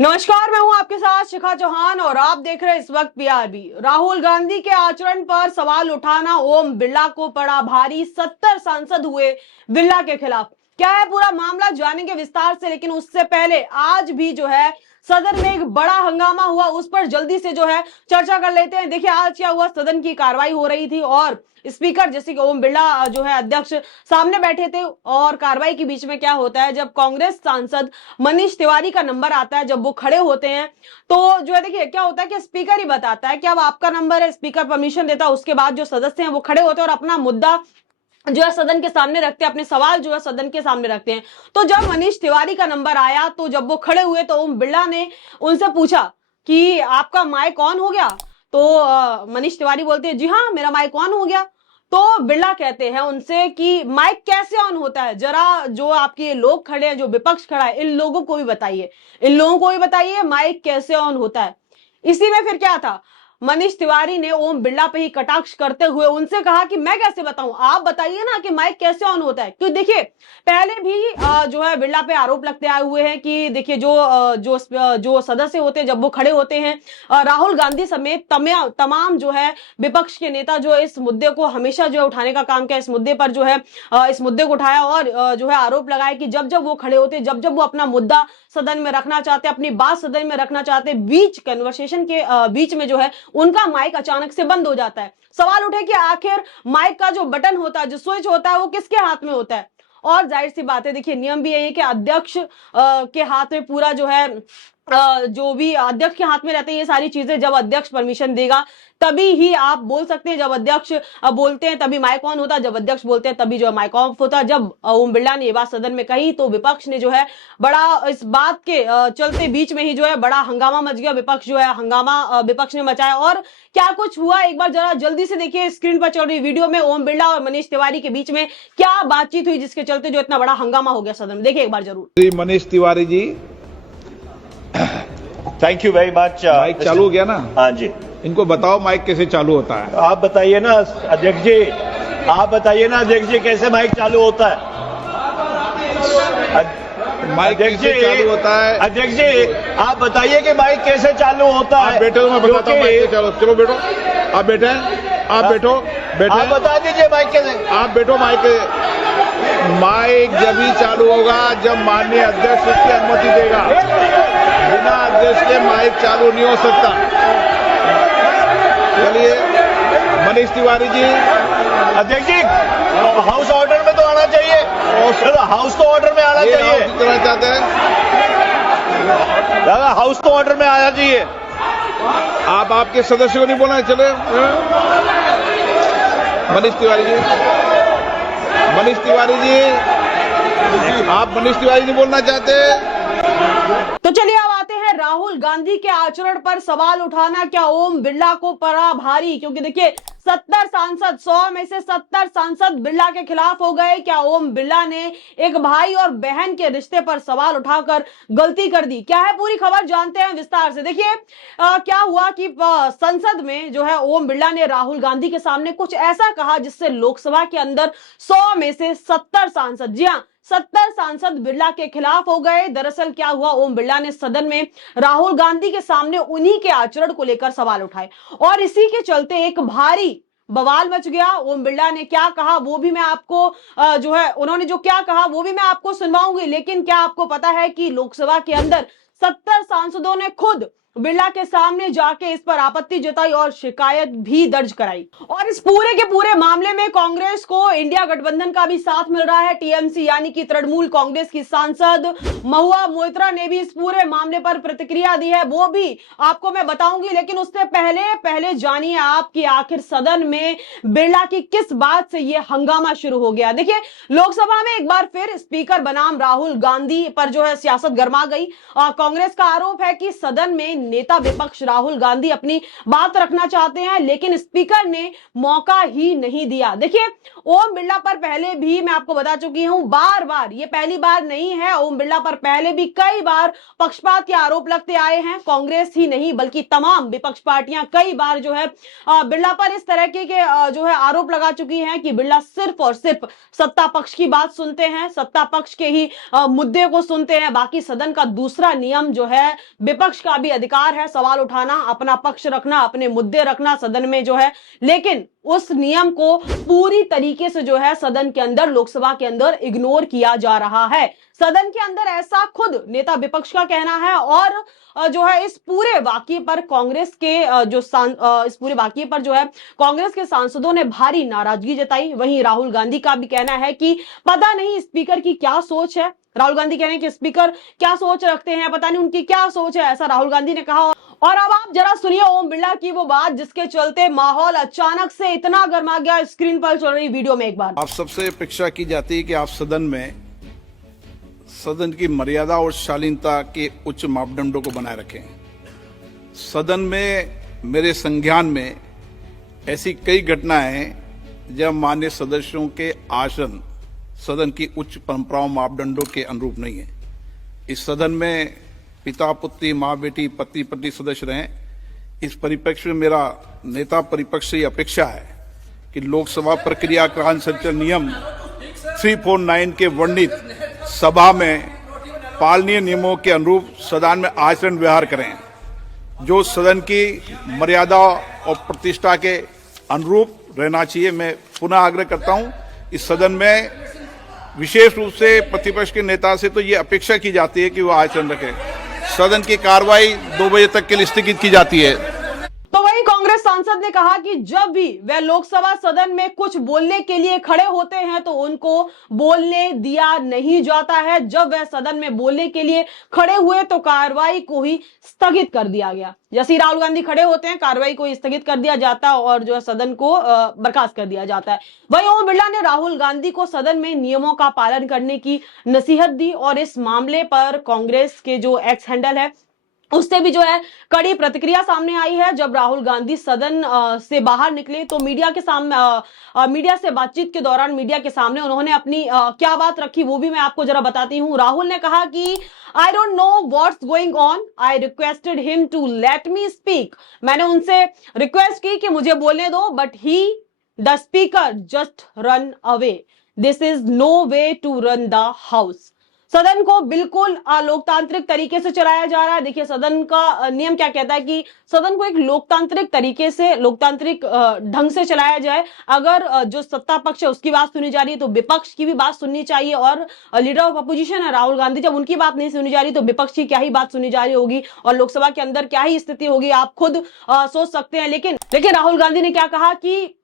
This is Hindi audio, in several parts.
नमस्कार, मैं हूं आपके साथ शिखा चौहान और आप देख रहे हैं इस वक्त पीआरबी। राहुल गांधी के आचरण पर सवाल उठाना ओम बिरला को पड़ा भारी। 70 सांसद हुए बिरला के खिलाफ। क्या है पूरा मामला जानेंगे विस्तार से, लेकिन उससे पहले आज भी जो है सदन में एक बड़ा हंगामा हुआ, उस पर जल्दी से जो है चर्चा कर लेते हैं। देखिए आज क्या हुआ, सदन की कार्रवाई हो रही थी और स्पीकर जैसे कि ओम बिरला जो है अध्यक्ष सामने बैठे थे और कार्रवाई के बीच में क्या होता है, जब कांग्रेस सांसद मनीष तिवारी का नंबर आता है, जब वो खड़े होते हैं तो जो है देखिए क्या होता है कि स्पीकर ही बताता है कि अब आपका नंबर है, स्पीकर परमिशन देता है। उसके बाद जो सदस्य हैं वो खड़े होते हैं और अपना मुद्दा जो है सदन के सामने रखते हैं, अपने सवाल जो है सदन के सामने रखते हैं। तो जब मनीष तिवारी का नंबर आया तो जब वो खड़े हुए तो ओम बिरला ने उनसे पूछा कि आपका माइक ऑन हो गया। तो मनीष तिवारी बोलते हैं जी हाँ मेरा माइक ऑन हो गया। तो बिरला कहते हैं उनसे कि माइक कैसे ऑन होता है, जरा जो आपके लोग खड़े हैं, जो विपक्ष खड़ा है, इन लोगों को भी बताइए, इन लोगों को भी बताइए माइक कैसे ऑन होता है। इसी में फिर क्या था, मनीष तिवारी ने ओम बिरला पे ही कटाक्ष करते हुए उनसे कहा कि मैं कैसे बताऊं, आप बताइए ना कि माइक कैसे ऑन होता है। क्योंकि देखिए पहले भी जो है बिरला पे आरोप लगते आए हुए हैं कि देखिए जो सदस्य होते हैं जब वो खड़े होते हैं, राहुल गांधी समेत तमाम जो है विपक्ष के नेता जो इस मुद्दे को हमेशा जो है उठाने का काम किया, इस मुद्दे पर जो है इस मुद्दे को उठाया और जो है आरोप लगाया कि जब जब वो खड़े होते, जब जब वो अपना मुद्दा सदन में रखना चाहते, अपनी बात सदन में रखना चाहते, बीच कन्वर्सेशन के बीच में जो है उनका माइक अचानक से बंद हो जाता है। सवाल उठे कि आखिर माइक का जो बटन होता है, जो स्विच होता है, वो किसके हाथ में होता है। और जाहिर सी बात है, देखिए नियम भी यही है कि अध्यक्ष के हाथ में पूरा जो है जो भी अध्यक्ष के हाथ में रहते हैं ये सारी चीजें। जब अध्यक्ष परमिशन देगा तभी ही आप बोल सकते हैं, जब अध्यक्ष बोलते हैं तभी माइक ऑन होता है, जब अध्यक्ष बोलते हैं तभी जो है माइक ऑफ होता है। जब ओम बिरला ने ये बात सदन में कही तो विपक्ष ने जो है बड़ा इस बात के चलते बीच में ही जो है बड़ा हंगामा मच गया। विपक्ष जो है हंगामा विपक्ष ने मचाया और क्या कुछ हुआ एक बार जरा जल्दी से देखिए स्क्रीन पर चल रही वीडियो में ओम बिरला और मनीष तिवारी के बीच में क्या बातचीत हुई जिसके चलते जो इतना बड़ा हंगामा हो गया सदन में। देखिए एक बार जरूर। Manish Tiwari ji, thank you very much. Mike चालू हो गया ना? हाँ जी, इनको बताओ माइक कैसे चालू होता है। आप बताइए ना अध्यक्ष जी, आप बताइए ना अध्यक्ष जी कैसे माइक चालू होता है। माइक कैसे चालू होता है? अध्यक्ष जी आप बताइए कि माइक कैसे चालू होता है। आप बैठो, मैं बताता हूँ माइक कैसे चालू। चलो बैठो, आप बैठे, आप बैठो, आप बता दीजिए माइक कैसे। आप बैठो। माइक जब ही चालू होगा जब माननीय अध्यक्ष उसकी अनुमति देगा। बिना अध्यक्ष के माइक चालू नहीं हो सकता। चलिए मनीष तिवारी जी। अध्यक्ष जी हाउस ऑर्डर में तो आना चाहिए, हाउस तो ऑर्डर में आना चाहिए। करना चाहते हैं दादा, हाउस तो ऑर्डर में आना चाहिए। आप आपके सदस्य को नहीं बोलना है। चले मनीष तिवारी जी, मनीष तिवारी जी, आप मनीष तिवारी नहीं बोलना चाहते। तो चलिए अब आते हैं राहुल गांधी के आचरण पर सवाल उठाना क्या ओम बिरला को पड़ा भारी। क्योंकि देखिए 70 सांसद, 100 में से 70 सांसद बिरला के खिलाफ हो गए। क्या ओम बिरला ने एक भाई और बहन के रिश्ते पर सवाल उठाकर गलती कर दी? क्या है पूरी खबर जानते हैं विस्तार से। देखिए क्या हुआ कि संसद में जो है ओम बिरला ने राहुल गांधी के सामने कुछ ऐसा कहा जिससे लोकसभा के अंदर 100 में से 70 सांसद, जी हाँ 70 सांसद बिरला के खिलाफ हो गए। दरअसल क्या हुआ, ओम बिरला ने सदन में राहुल गांधी के सामने उन्हीं के आचरण को लेकर सवाल उठाए और इसी के चलते एक भारी बवाल मच गया। ओम बिरला ने क्या कहा वो भी मैं आपको जो है उन्होंने जो क्या कहा वो भी मैं आपको सुनवाऊंगी। लेकिन क्या आपको पता है कि लोकसभा के अंदर 70 सांसदों ने खुद बिरला के सामने जाके इस पर आपत्ति जताई और शिकायत भी दर्ज कराई। और इस पूरे के पूरे मामले में कांग्रेस को इंडिया गठबंधन का भी साथ मिल रहा है। टीएमसी यानी कि तृणमूल कांग्रेस की सांसद महुआ मोइत्रा ने भी इस पूरे मामले पर प्रतिक्रिया दी है, वो भी आपको मैं बताऊंगी। लेकिन उससे पहले जानिए आप कि आखिर सदन में बिरला की किस बात से यह हंगामा शुरू हो गया। देखिए लोकसभा में एक बार फिर स्पीकर बनाम राहुल गांधी पर जो है सियासत गर्मा गई। कांग्रेस का आरोप है कि सदन में नेता विपक्ष राहुल गांधी अपनी बात रखना चाहते हैं, लेकिन स्पीकर ने मौका ही नहीं दिया। देखिए, ओम बिरला पर पहले भी मैं आपको बता चुकी हूं बार बार, ये पहली बार नहीं है, ओम बिरला पर पहले भी कई बार पक्षपात के आरोप लगते आए हैं। कांग्रेस ही नहीं बल्कि तमाम विपक्ष पार्टियां कई बार जो है बिरला पर इस तरह के जो है आरोप लगा चुकी हैं कि बिरला सिर्फ और सिर्फ सत्ता पक्ष की बात सुनते हैं, सत्ता पक्ष के ही मुद्दे को सुनते हैं। बाकी सदन का दूसरा नियम जो है, विपक्ष का भी अधिकार है सवाल उठाना, अपना पक्ष रखना, अपने मुद्दे रखना सदन में जो है, लेकिन उस नियम को पूरी तरीके से जो है सदन के अंदर, लोकसभा के अंदर इग्नोर किया जा रहा है। सदन के अंदर ऐसा खुद नेता विपक्ष का कहना है। और जो है इस पूरे वाकये पर कांग्रेस के इस पूरे वाकये पर जो है कांग्रेस के सांसदों ने भारी नाराजगी जताई। वहीं राहुल गांधी का भी कहना है कि पता नहीं स्पीकर की क्या सोच है। राहुल गांधी कह रहे हैं कि स्पीकर क्या सोच रखते हैं, पता नहीं उनकी क्या सोच है, ऐसा राहुल गांधी ने कहा। और अब आप जरा सुनिए ओम बिरला की वो बात जिसके चलते माहौल अचानक से इतना गर्मा गया। स्क्रीन पर चल रही वीडियो में एक बार आप सबसे अपेक्षा की जाती है कि आप सदन की मर्यादा और शालीनता के उच्च मापदंडों को बनाए रखें। सदन में मेरे संज्ञान में ऐसी कई घटनाएं हैं जब मान्य सदस्यों के आसन सदन की उच्च परंपराओं मापदंडों के अनुरूप नहीं है। इस सदन में पिता पुत्री, माँ बेटी, पति पत्नी सदस्य रहें। इस परिप्रेक्ष्य में मेरा नेता परिपक्ष से अपेक्षा है कि लोकसभा प्रक्रिया का संचालन नियम 349 के वर्णित सभा में पालनीय नियमों के अनुरूप सदन में आचरण व्यवहार करें, जो सदन की मर्यादा और प्रतिष्ठा के अनुरूप रहना चाहिए। मैं पुनः आग्रह करता हूं, इस सदन में विशेष रूप से प्रतिपक्ष के नेता से तो ये अपेक्षा की जाती है कि वो आचरण रखें। सदन की कार्रवाई 2 बजे तक के लिए स्थगित की जाती है। तो वहीं कांग्रेस सांसद ने कहा कि जब भी वह लोकसभा सदन में कुछ बोलने के लिए खड़े होते हैं तो उनको बोलने दिया नहीं जाता है। जब वह सदन में बोलने के लिए खड़े हुए तो कार्रवाई को ही स्थगित कर दिया गया। जैसे ही राहुल गांधी खड़े होते हैं कार्रवाई को स्थगित कर दिया जाता है और जो है सदन को बर्खास्त कर दिया जाता है। वहीं ओम बिरला ने राहुल गांधी को सदन में नियमों का पालन करने की नसीहत दी और इस मामले पर कांग्रेस के जो एक्स हैंडल है उससे भी जो है कड़ी प्रतिक्रिया सामने आई है। जब राहुल गांधी सदन से बाहर निकले तो मीडिया के सामने मीडिया से बातचीत के दौरान मीडिया के सामने उन्होंने अपनी क्या बात रखी वो भी मैं आपको जरा बताती हूं। राहुल ने कहा कि I don't know what's going on, I requested him to let me speak. मैंने उनसे रिक्वेस्ट की कि मुझे बोलने दो, but he the speaker just run away. This is no way to run the house. सदन को बिल्कुल लोकतांत्रिक तरीके से चलाया जा रहा है। देखिए सदन का नियम क्या कहता है कि सदन को एक लोकतांत्रिक तरीके से, लोकतांत्रिक ढंग से चलाया जाए। अगर जो सत्ता पक्ष है उसकी बात सुनी जा रही है तो विपक्ष की भी बात सुननी चाहिए। और लीडर ऑफ अपोजिशन है राहुल गांधी, जब उनकी बात नहीं सुनी जा रही तो विपक्ष की क्या ही बात सुनी जा रही होगी और लोकसभा के अंदर क्या ही स्थिति होगी, आप खुद सोच सकते हैं। लेकिन राहुल गांधी ने क्या कहा कि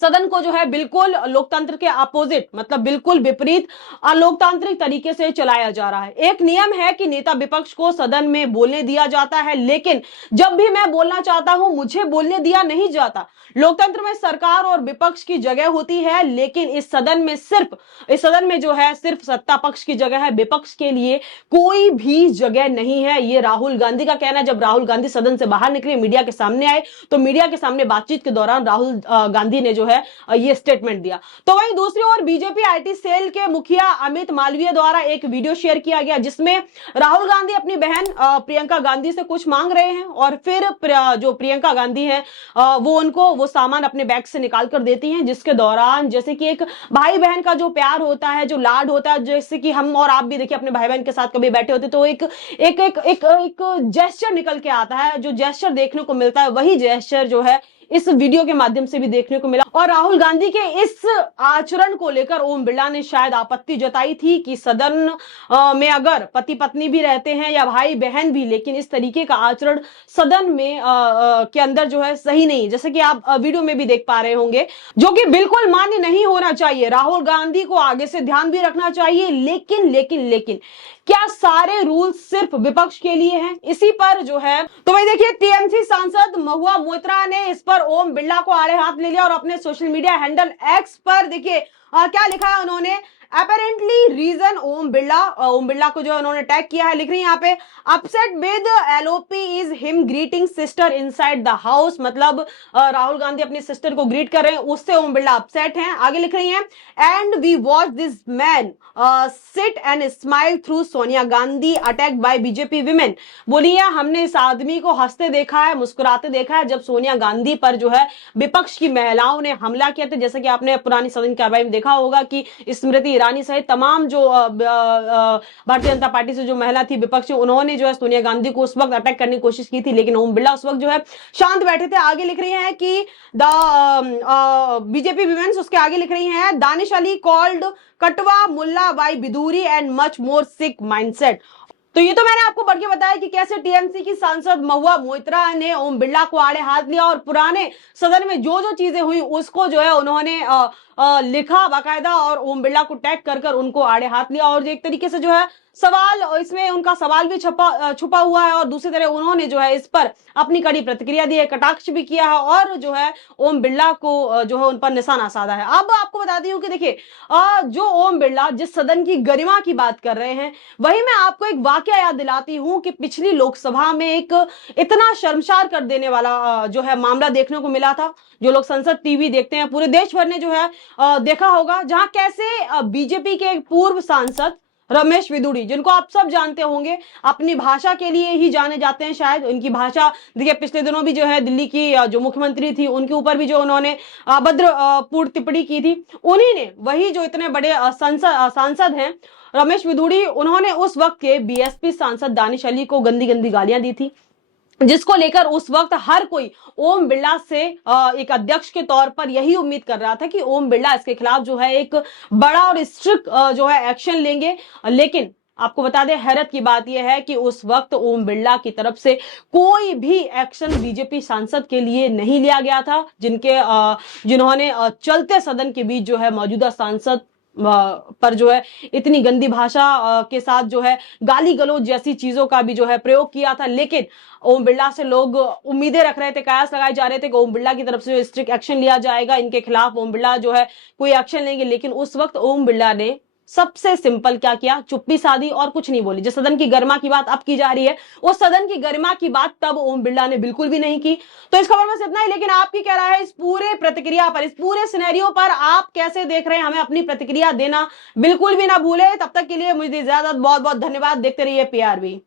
सदन को जो है बिल्कुल लोकतंत्र के अपोजिट, मतलब बिल्कुल विपरीत अलोकतांत्रिक तरीके से चलाया जा रहा है। एक नियम है कि नेता विपक्ष को सदन में बोलने दिया जाता है, लेकिन जब भी मैं बोलना चाहता हूं मुझे बोलने दिया नहीं जाता। लोकतंत्र में सरकार और विपक्ष की जगह होती है, लेकिन इस सदन में जो है सिर्फ सत्ता पक्ष की जगह है, विपक्ष के लिए कोई भी जगह नहीं है। ये राहुल गांधी का कहना है। जब राहुल गांधी सदन से बाहर निकले, मीडिया के सामने आए तो मीडिया के सामने बातचीत के दौरान राहुल गांधी ने जो है ये स्टेटमेंट दिया। तो वहीं दूसरी ओर बीजेपी आईटी सेल के मुखिया अमित मालवीय द्वारा एक वीडियो शेयर किया गया जिसमें राहुल गांधी अपनी बहन प्रियंका गांधी से कुछ मांग रहे हैं और फिर जो प्रियंका गांधी है वो उनको वो सामान अपने बैग से निकाल कर देती हैं, जिसके दौरान जैसे कि एक भाई बहन का जो प्यार होता है, जो लाड होता है, जैसे कि हम और आप भी देखिए अपने भाई बहन के साथ कभी बैठे होते तो एक जेस्चर निकल के आता है। जो जेस्चर देखने को मिलता है वही जेस्चर जो है इस वीडियो के माध्यम से भी देखने को मिला। और राहुल गांधी के इस आचरण को लेकर ओम बिरला ने शायद आपत्ति जताई थी कि सदन में अगर पति पत्नी भी रहते हैं या भाई बहन भी, लेकिन इस तरीके का आचरण सदन में के अंदर जो है सही नहीं, जैसे कि आप वीडियो में भी देख पा रहे होंगे, जो कि बिल्कुल मान्य नहीं होना चाहिए। राहुल गांधी को आगे से ध्यान भी रखना चाहिए। लेकिन क्या सारे रूल सिर्फ विपक्ष के लिए हैं? इसी पर जो है तो वही देखिए टीएमसी सांसद महुआ मोइत्रा ने इस पर ओम बिरला को आड़े हाथ ले लिया और अपने सोशल मीडिया हैंडल एक्स पर देखिए क्या लिखा है उन्होंने, अपेरेंटली रीजन ओम बिरला को जो है उन्होंने टैग किया है, लिख रही है यहाँ पे upset with LOP is him greeting sister inside the house, मतलब राहुल गांधी अपनी सिस्टर को ग्रीट कर रहे हैं, उससे ओम बिरला अपसेट हैं। आगे लिख रही हैं and we watch this man sit and smile through Sonia Gandhi attack by BJP women. बोलिए हमने इस आदमी को हंसते देखा है, मुस्कुराते देखा है जब सोनिया गांधी पर जो है विपक्ष की महिलाओं ने हमला किया था। जैसे कि आपने पुरानी सदन कार्रवाई में देखा होगा कि स्मृति ईरानी सहित तमाम जो भारतीय जनता पार्टी से जो महिला थी विपक्ष, उन्होंने जो है सोनिया गांधी को उस वक्त अटैक करने की कोशिश की थी, लेकिन ओम बिरला उस वक्त जो है शांत बैठे थे। आगे लिख रही हैं कि द बीजेपी विमेन्स, उसके आगे लिख रही हैं दानिश अली कॉल्ड कटवा मुल्ला by Bidhuri and much more sick mindset. तो ये तो मैंने आपको बढ़ के बताया कि कैसे टीएमसी की सांसद महुआ मोइत्रा ने ओम बिरला को आड़े हाथ लिया और पुराने सदन में जो जो चीजें हुई उसको जो है उन्होंने लिखा बाकायदा और ओम बिरला को टैग कर कर उनको आड़े हाथ लिया। और एक तरीके से जो है सवाल, इसमें उनका सवाल भी छुपा हुआ है और दूसरी तरह उन्होंने जो है इस पर अपनी कड़ी प्रतिक्रिया दी है, कटाक्ष भी किया है और जो है ओम बिरला को जो है उन पर निशाना साधा है। अब आपको बता दी हूं कि देखिए जो ओम बिरला जिस सदन की गरिमा की बात कर रहे हैं, वही मैं आपको एक वाकया याद दिलाती हूं कि पिछली लोकसभा में एक इतना शर्मसार कर देने वाला जो है मामला देखने को मिला था। जो लोग संसद टीवी देखते हैं पूरे देश भर ने जो है देखा होगा, जहां कैसे बीजेपी के एक पूर्व सांसद रमेश विदुड़ी, जिनको आप सब जानते होंगे, अपनी भाषा के लिए ही जाने जाते हैं शायद, उनकी भाषा देखिए पिछले दिनों भी जो है दिल्ली की जो मुख्यमंत्री थी उनके ऊपर भी जो उन्होंने अभद्रपूर्ण टिप्पणी की थी, उन्हीं ने, वही जो इतने बड़े सांसद हैं रमेश विदुड़ी, उन्होंने उस वक्त के बीएसपी सांसद दानिश अली को गंदी गंदी गालियां दी थी, जिसको लेकर उस वक्त हर कोई ओम बिरला से एक अध्यक्ष के तौर पर यही उम्मीद कर रहा था कि ओम बिरला इसके खिलाफ जो है एक बड़ा और स्ट्रिक्ट जो है एक्शन लेंगे। लेकिन आपको बता दें हैरत की बात यह है कि उस वक्त ओम बिरला की तरफ से कोई भी एक्शन बीजेपी सांसद के लिए नहीं लिया गया था, जिन्होंने चलते सदन के बीच जो है मौजूदा सांसद पर जो है इतनी गंदी भाषा के साथ जो है गाली गलौज जैसी चीजों का भी जो है प्रयोग किया था। लेकिन ओम बिरला से लोग उम्मीदें रख रहे थे, कयास लगाए जा रहे थे कि ओम बिरला की तरफ से स्ट्रिक्ट एक्शन लिया जाएगा, इनके खिलाफ ओम बिरला जो है कोई एक्शन लेंगे। लेकिन उस वक्त ओम बिरला ने सबसे सिंपल क्या किया, चुप्पी साधी और कुछ नहीं बोली। जिस सदन की गरिमा की बात अब की जा रही है, उस सदन की गरिमा की बात तब ओम बिरला ने बिल्कुल भी नहीं की। तो इस खबर में इतना ही, लेकिन आपकी क्या राय है इस पूरे प्रतिक्रिया पर, इस पूरे सिनेरियो पर आप कैसे देख रहे हैं? हमें अपनी प्रतिक्रिया देना बिल्कुल भी ना भूले। तब तक के लिए मुझे इजाजत, बहुत बहुत धन्यवाद। देखते रहिए PRB।